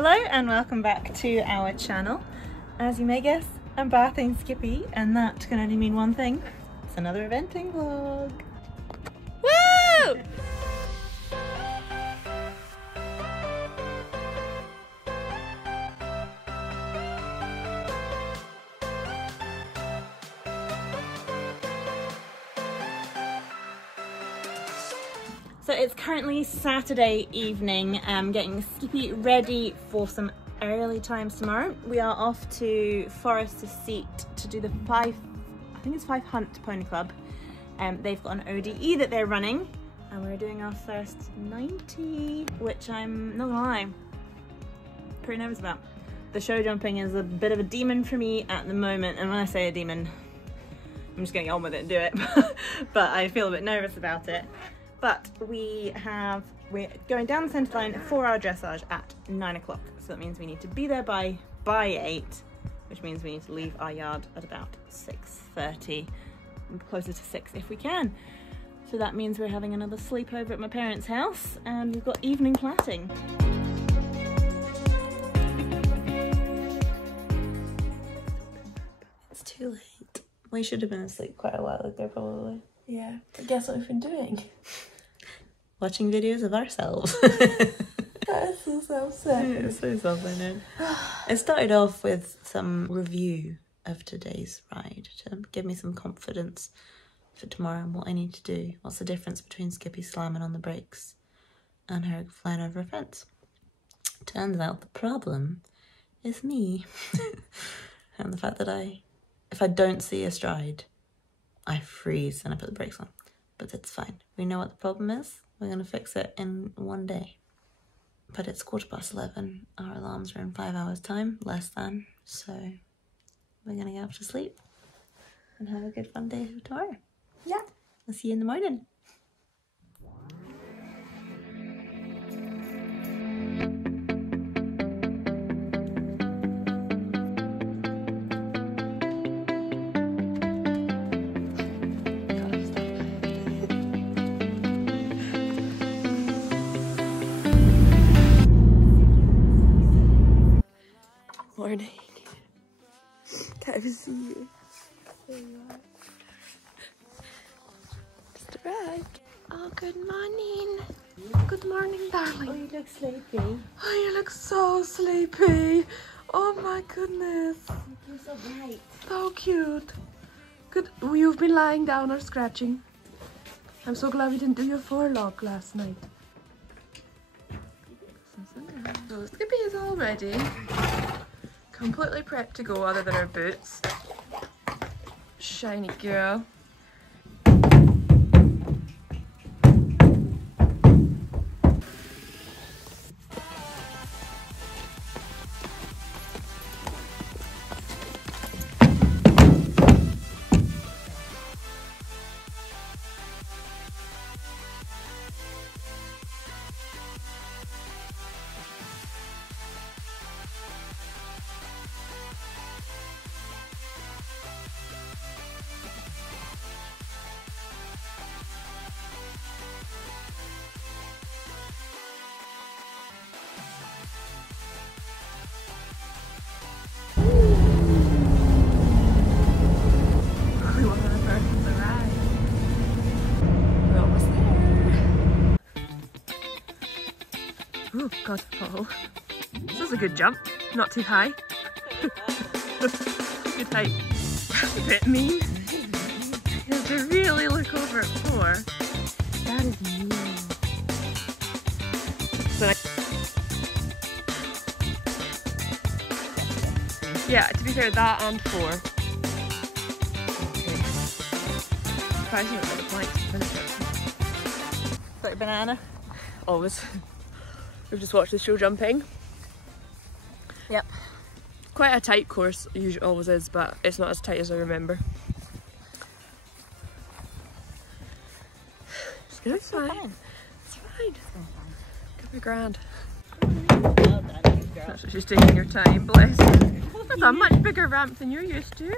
Hello and welcome back to our channel. As you may guess, I'm bathing Skippy, and that can only mean one thing. It's another eventing vlog. Woo! So it's currently Saturday evening. I'm getting Skippy ready for some early times tomorrow. We are off to Foresterseat to do the five Hunt Pony Club. They've got an ODE that they're running, and we're doing our first 90, which I'm not gonna lie, pretty nervous about. The show jumping is a bit of a demon for me at the moment, and when I say a demon, I'm just gonna get on with it and do it. But I feel a bit nervous about it. But we're going down the centre line, 4-hour dressage at 9 o'clock. So that means we need to be there by 8, which means we need to leave our yard at about 6:30, closer to 6 if we can. So that means we're having another sleepover at my parents' house, and we've got evening plaiting. It's too late. We should have been asleep quite a while ago, probably. Yeah, but guess what we've been doing? Watching videos of ourselves. That is so self-centered. It's so self-centered. It started off with some review of today's ride to give me some confidence for tomorrow and what I need to do. What's the difference between Skippy slamming on the brakes and her flying over a fence? Turns out the problem is me. And the fact that if I don't see a stride, I freeze and I put the brakes on, but it's fine. We know what the problem is. We're gonna fix it in one day. But it's 11:15. Our alarms are in 5 hours time, less than. So we're gonna get off to sleep and have a good fun day for tomorrow. Yeah. I'll see you in the morning. Morning. Can't even see you. There you are. Just arrived. Oh, good morning. Good morning, darling. Oh, you look sleepy. Oh, you look so sleepy. Oh my goodness. You're so bright. So cute. Good. You've been lying down or scratching. I'm so glad we didn't do your forelock last night. So Skippy is all ready. Completely prepped to go other than her boots. Shiny girl. Oh god, oh. This is a good jump, not too high. Good height. That's a bit mean. You have to really look over at 4. That is mean. Yeah, to be fair, that and 4. Okay. Surprised you don't get the points to finish it. Like a banana? Always. We've just watched the show jumping. Yep. Quite a tight course, it usually always is, but it's not as tight as I remember. It's fine. It's fine. Could be grand. That's what she's taking your time, bless her. That's a much bigger ramp than you're used to.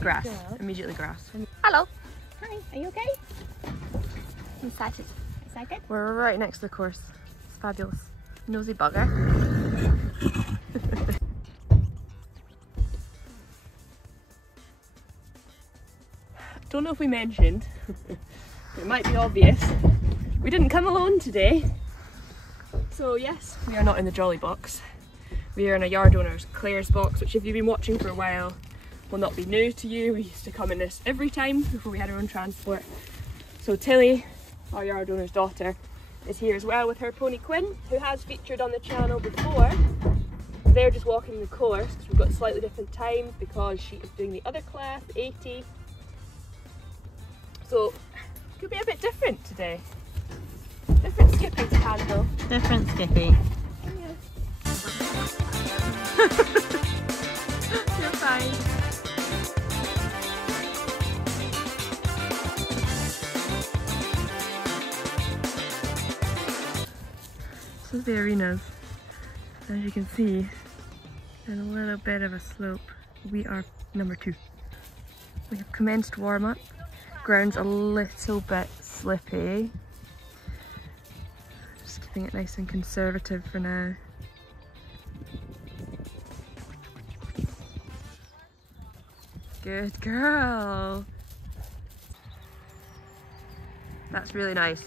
Grass. Immediately grass. Hello. Hi, are you okay? I'm excited. Excited? We're right next to the course. It's fabulous. Nosy bugger. Don't know if we mentioned, it might be obvious, we didn't come alone today. So yes, we are not in the Jolly box. We are in a yard owner's Claire's box, which if you've been watching for a while will not be new to you. We used to come in this every time before we had our own transport. So Tilly, our yard owner's daughter, is here as well with her pony Quinn, who has featured on the channel before. They're just walking the course because we've got slightly different times because she is doing the other class, 80. So it could be a bit different today. Different Skippy to handle. Different Skippy. You're fine. This is the arenas. As you can see, there's a little bit of a slope. We are number 2. We have commenced warm up. Ground's a little bit slippy. Just keeping it nice and conservative for now. Good girl. That's really nice.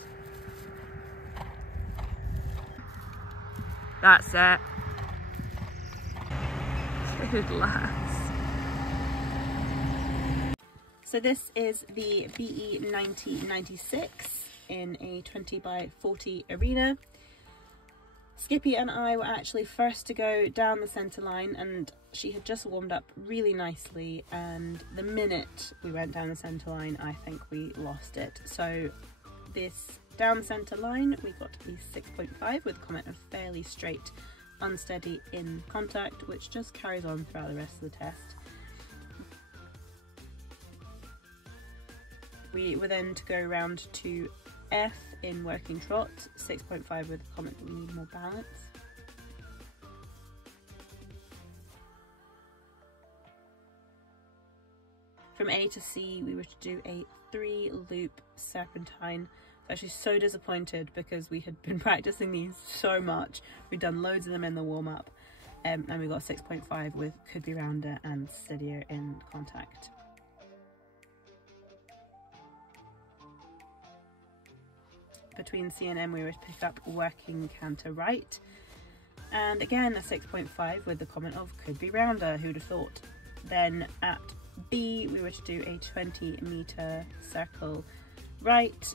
That's it. Good lass. So this is the BE 9096 in a 20 by 40 arena. Skippy and I were actually first to go down the centre line, and she had just warmed up really nicely, and the minute we went down the centre line I think we lost it. So this down the centre line we got a 6.5 with a comment of fairly straight, unsteady in contact, which just carries on throughout the rest of the test. We were then to go round to F in working trot, 6.5 with a comment that we need more balance. From A to C we were to do a 3-loop serpentine. I was actually so disappointed because we had been practicing these so much. We'd done loads of them in the warm-up, and we got a 6.5 with could be rounder and steadier in contact. Between C and M we were to pick up working canter right, and again a 6.5 with the comment of could be rounder, who'd have thought. Then at B we were to do a 20-metre circle right,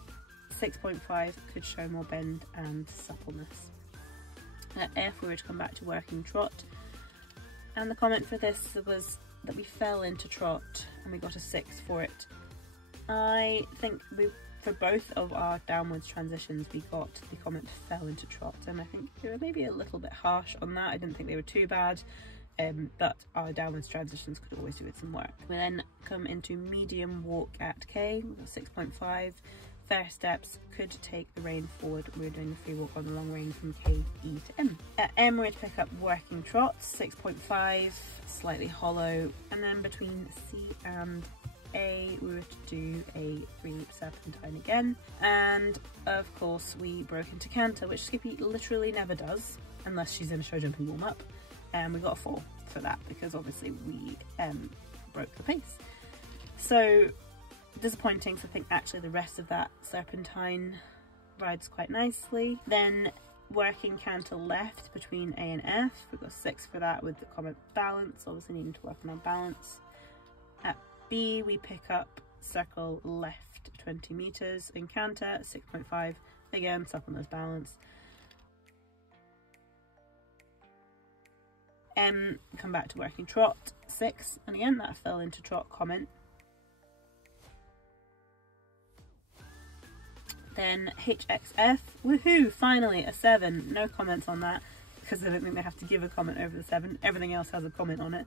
6.5 could show more bend and suppleness. At F we were to come back to working trot, and the comment for this was that we fell into trot and we got a 6 for it. I think for both of our downwards transitions we got the comment fell into trot, and I think we were maybe a little bit harsh on that. I didn't think they were too bad, but our downwards transitions could always do with some work. We then come into medium walk at K with a 6.5. Fair steps could take the rein forward. We're doing a free walk on the long rein from K, E to M. At M we're to pick up working trots, 6.5, slightly hollow, and then between C and A we were to do a 3-loop serpentine again, and of course we broke into canter, which Skippy literally never does unless she's in a show jumping warm up, and we got a 4 for that because obviously we broke the pace. So disappointing, so I think actually the rest of that serpentine rides quite nicely. Then working canter left between A and F, we got a 6 for that with the comment balance, obviously needing to work on our balance. At B we pick up circle left 20 metres in canter, 6.5, again supplement balance. M come back to working trot, 6, and again that fell into trot comment. Then HXF, woohoo, finally a 7, no comments on that because I don't think they have to give a comment over the 7, everything else has a comment on it.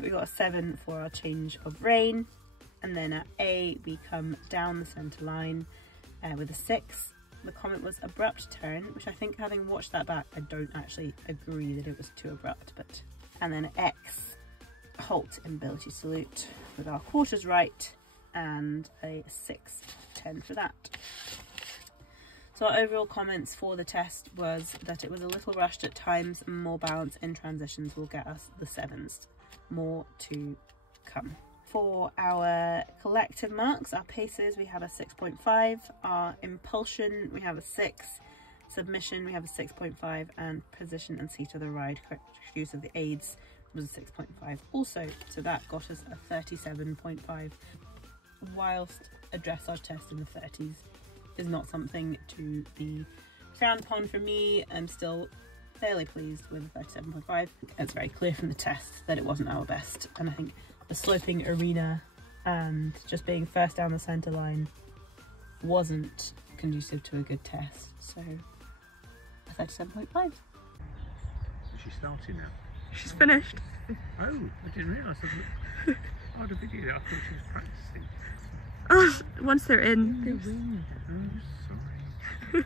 We got a 7 for our change of rein, and then at A we come down the centre line with a 6. The comment was abrupt turn, which I think, having watched that back, I don't actually agree that it was too abrupt, but. And then at X, halt in ability salute with our quarters right, and a 6/10 for that. So our overall comments for the test was that it was a little rushed at times, and more balance in transitions will get us the 7s. More to come. For our collective marks, our paces, we have a 6.5, our impulsion, we have a 6, submission, we have a 6.5, and position and seat of the ride, correct use of the aids, was a 6.5 also. So that got us a 37.5, whilst a dressage test in the 30s is not something to be frowned upon. For me, I'm still fairly pleased with 37.5. It's very clear from the test that it wasn't our best, and I think the sloping arena and just being first down the centre line wasn't conducive to a good test, so a 37.5. She's starting now. She's finished. Oh, I didn't realise. I had a video that I thought she was practising. Oh, once they're in. Oh, sorry.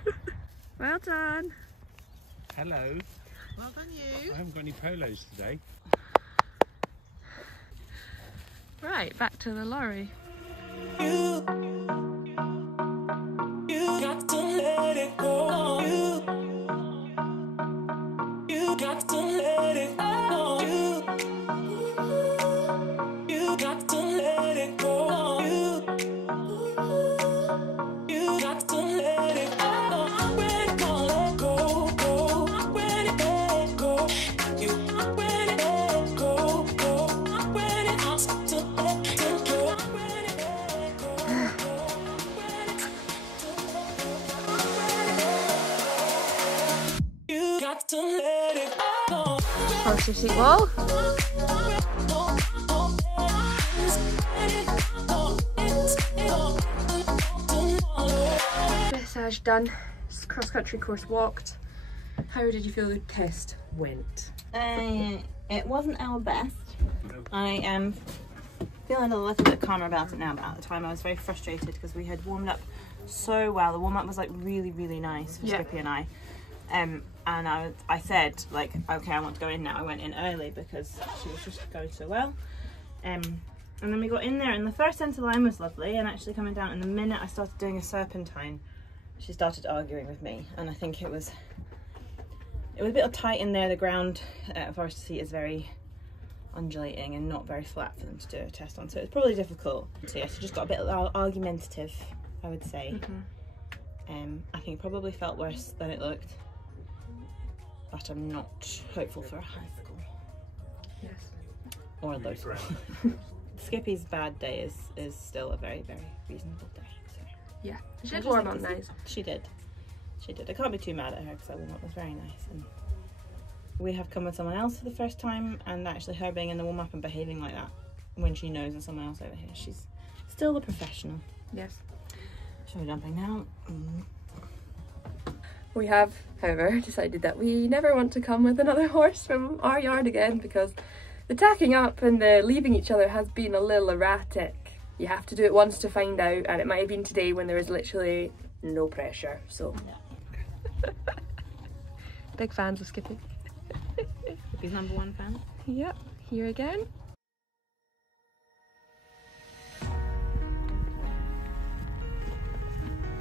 Well done. Hello. Well done, you. I haven't got any polos today. Right, back to the lorry. You got to let it go. You got to let it go. You got to let it go. You got to let it go. I'm ready to let go, go. I'm ready to let go. I'm ready to let go, go. I'm ready to let go. I'm ready to let go, go. I'm ready to let go. You got to let it go. Foresterseat wall. Dressage done. Cross-country course walked. How did you feel the test went? It wasn't our best. I am feeling a little bit calmer about it now, but at the time I was very frustrated because we had warmed up so well. The warm-up was like really, really nice for Skippy and I. And I said, like, okay, I want to go in now. I went in early because she was just going so well. And then we got in there, and the first centre line was lovely, and actually coming down, and the minute I started doing a serpentine, she started arguing with me, and I think it was a bit tight in there. The ground at Foresterseat is very undulating and not very flat for them to do a test on, so it's probably difficult. So yeah, she just got a bit argumentative, I would say. I think it probably felt worse than it looked, but I'm not hopeful for a high school. Yes. Or a low school. Skippy's bad day is still a very, very reasonable day. So. Yeah, she I did just warm like up to see- nice. She did. I can't be too mad at her because that warm up was very nice. And we have come with someone else for the first time, and actually her being in the warm up and behaving like that when she knows there's someone else over here, she's still a professional. Yes. Show jumping now. We have, however, decided that we never want to come with another horse from our yard again because the tacking up and the leaving each other has been a little erratic. You have to do it once to find out, and it might have been today when there was literally no pressure, so. No. Big fans of Skippy. Skippy's #1 fan. Yep, here again.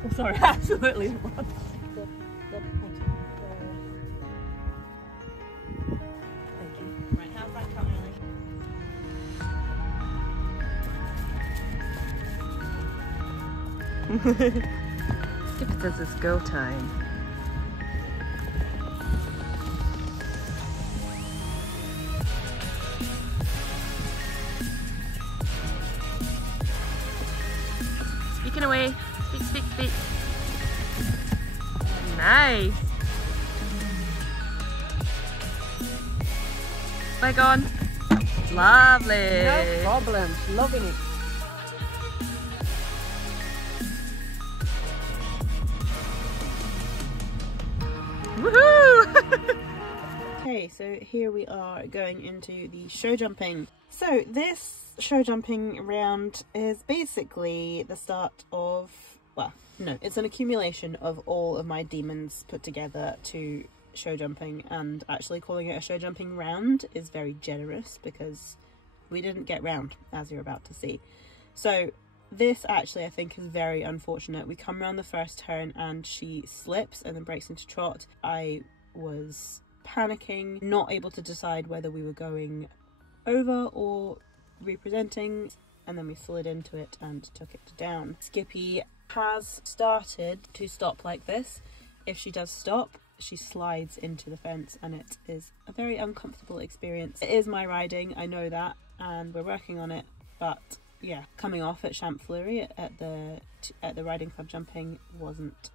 Oh, sorry, absolutely not. Thank you. Right, how's that coming? Skippy says it's go time. Speaking away. Speak. Nice. Leg on. Lovely. No problem. Loving it. Woohoo! Okay, so here we are going into the show jumping. So this show jumping round is basically the start of, well, no, it's an accumulation of all of my demons put together to show jumping, and actually calling it a show jumping round is very generous because we didn't get round, as you're about to see. So This actually I think is very unfortunate. We come around the first turn and she slips and then breaks into trot. I was panicking, not able to decide whether we were going over or representing, and then we slid into it and took it down. Skippy has started to stop like this. If she does stop, she slides into the fence and it is a very uncomfortable experience. It is my riding, I know that, and we're working on it, but yeah, coming off at Champfleury at the riding club jumping wasn't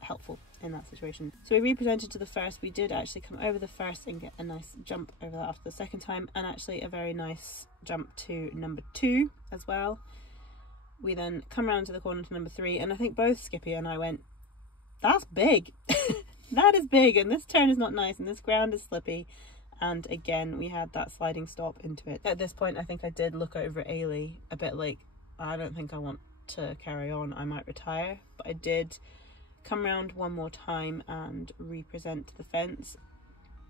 helpful in that situation. So we represented to the first. We did actually come over the first and get a nice jump over that after the second time, and actually a very nice jump to number 2 as well. We then come around to the corner to number 3, and I think both Skippy and I went, that's big. That is big, and this turn is not nice, and this ground is slippy. And again, we had that sliding stop into it. At this point, I think I did look over Ailey a bit like, I don't think I want to carry on, I might retire. But I did come around one more time and represent the fence,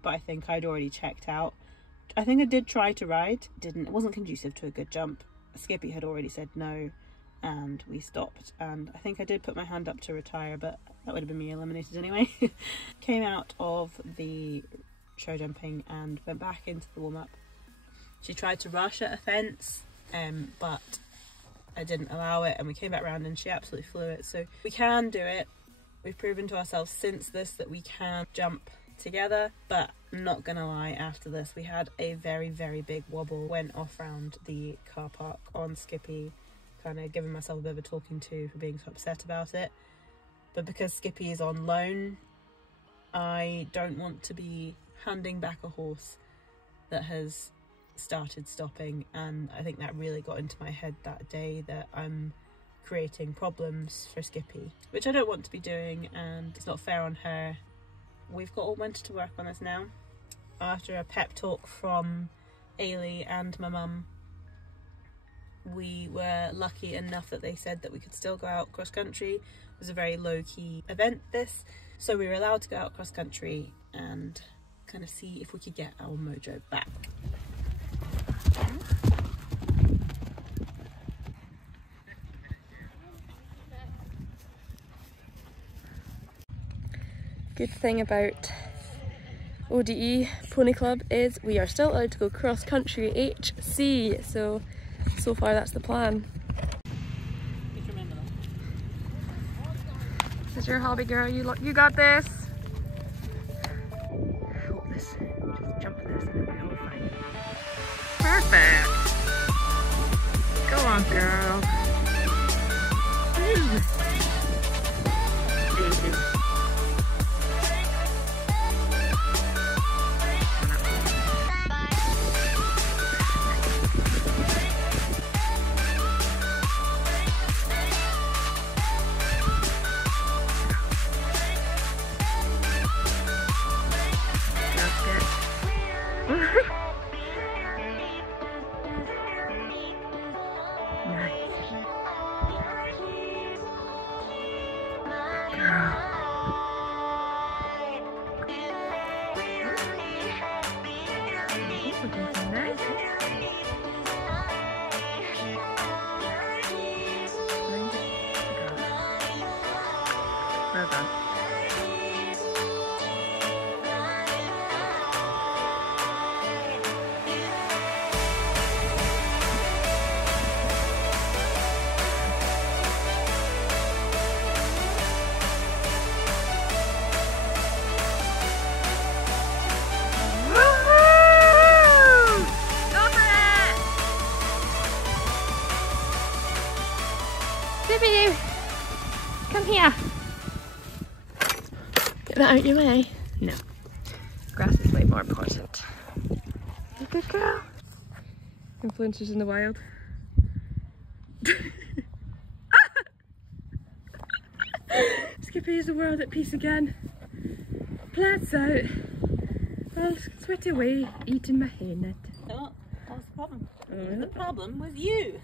but I think I'd already checked out. I think I did try to ride, it wasn't conducive to a good jump. Skippy had already said no, and we stopped, and I think I did put my hand up to retire, but that would have been me eliminated anyway. Came out of the show jumping and went back into the warm-up. She tried to rush at a fence, but I didn't allow it, and we came back round and she absolutely flew it. So we can do it. We've proven to ourselves since this that we can jump together, but I'm not gonna lie, after this we had a very, very big wobble. Went off round the car park on Skippy, kind of giving myself a bit of a talking to for being so upset about it. But because Skippy is on loan, I don't want to be handing back a horse that has started stopping, and I think that really got into my head that day, that I'm creating problems for Skippy, which I don't want to be doing, and it's not fair on her. We've got all winter to work on this now. After a pep talk from Ailey and my mum, we were lucky enough that they said that we could still go out cross country. It was a very low-key event, this, so we were allowed to go out cross country and kind of see if we could get our mojo back. Good thing about ODE Pony Club is we are still allowed to go cross country HC, so far that's the plan. This is your hobby, girl. You got this. Hold this. Just jump this and it'll be all fine. Perfect. Go on, girl. Daisy. Well done. Skippy, come here. Get that out your way. No, grass is way more important. You good girl. Influencers in the wild. Skippy is the world at peace again. Plants out. I'll sweat away eating my hay net. Oh, what's the problem? The problem was you.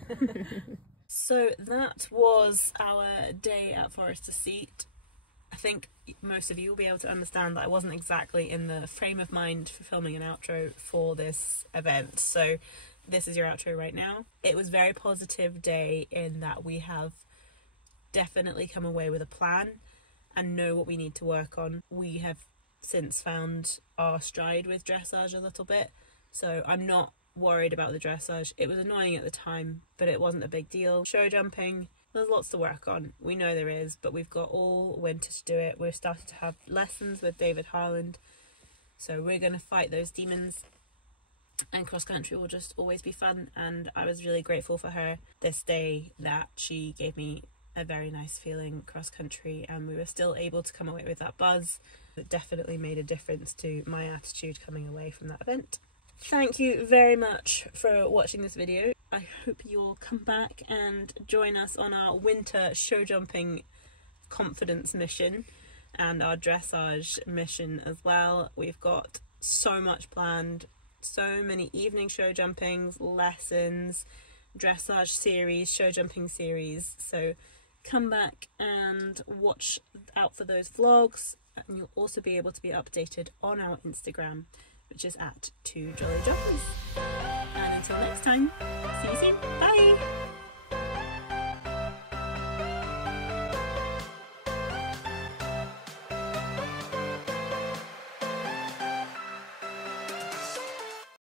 So that was our day at Foresterseat. I think most of you will be able to understand that I wasn't exactly in the frame of mind for filming an outro for this event. So this is your outro right now. It was a very positive day in that we have definitely come away with a plan and know what we need to work on. We have since found our stride with dressage a little bit, so I'm not worried about the dressage. It was annoying at the time, but it wasn't a big deal. Show jumping, there's lots to work on. We know there is, but we've got all winter to do it. We've started to have lessons with David Harland, so we're going to fight those demons, and cross country will just always be fun. And I was really grateful for her this day that she gave me a very nice feeling cross country, and we were still able to come away with that buzz. It definitely made a difference to my attitude coming away from that event. Thank you very much for watching this video. I hope you'll come back and join us on our winter show jumping confidence mission and our dressage mission as well. We've got so much planned, so many evening show jumpings, lessons, dressage series, show jumping series, so come back and watch out for those vlogs, and you'll also be able to be updated on our Instagram, which is at TwoJollyJockeys. And until next time, see you soon, bye!